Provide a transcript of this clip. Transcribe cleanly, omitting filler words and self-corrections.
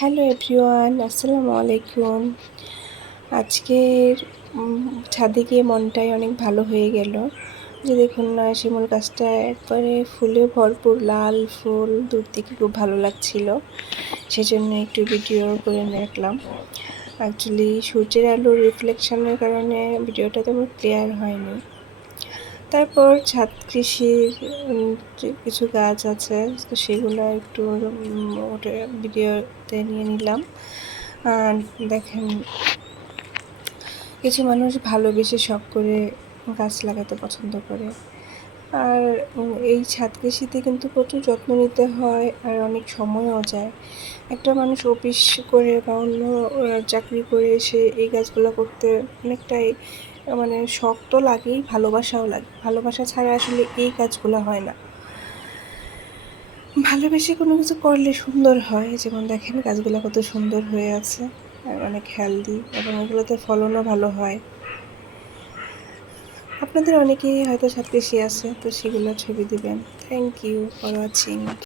Hello everyone, আসসালামু আলাইকুম। আজকের ছাদে গিয়ে মনটাই অনেক ভালো হয়ে গেল। যে দেখুন না, শিমুল গাছটা একবারে ফুলে ভরপুর, লাল ফুল, দূর থেকে খুব ভালো লাগছিল। সেজন্য একটু ভিডিও করে রাখলাম। অ্যাকচুয়ালি সূর্যের আলোর রিফ্লেকশনের কারণে ভিডিওটা তেমন ক্লিয়ার হয়নি। তারপর ছাদ কৃষির যে কিছু গাছ আছে, তো সেগুলো একটু ওটা ভিডিওতে নিয়ে নিলাম। আর দেখেন, কিছু মানুষ ভালোবেসে শখ করে গাছ লাগাতে পছন্দ করে। আর এই ছাদ কৃষিতে কিন্তু প্রচুর যত্ন নিতে হয়, আর অনেক সময়ও যায়। একটা মানুষ অফিস করে বা অন্য চাকরি করে এসে এই কাজগুলো করতে অনেকটাই মানে শখ তো লাগেই, ভালোবাসাও লাগে। ভালোবাসা ছাড়া আসলে এই কাজগুলো হয় না। ভালোবেসে কোনো কিছু করলে সুন্দর হয়। যেমন দেখেন গাছগুলো কত সুন্দর হয়ে আছে, আর অনেক হেলদি, এবং এগুলোতে ফলনও ভালো হয়। আপনাদের অনেকেই হয়তো ছাদ কৃষি আছে, তো সেগুলো ছবি দিবেন। Thank you for watching.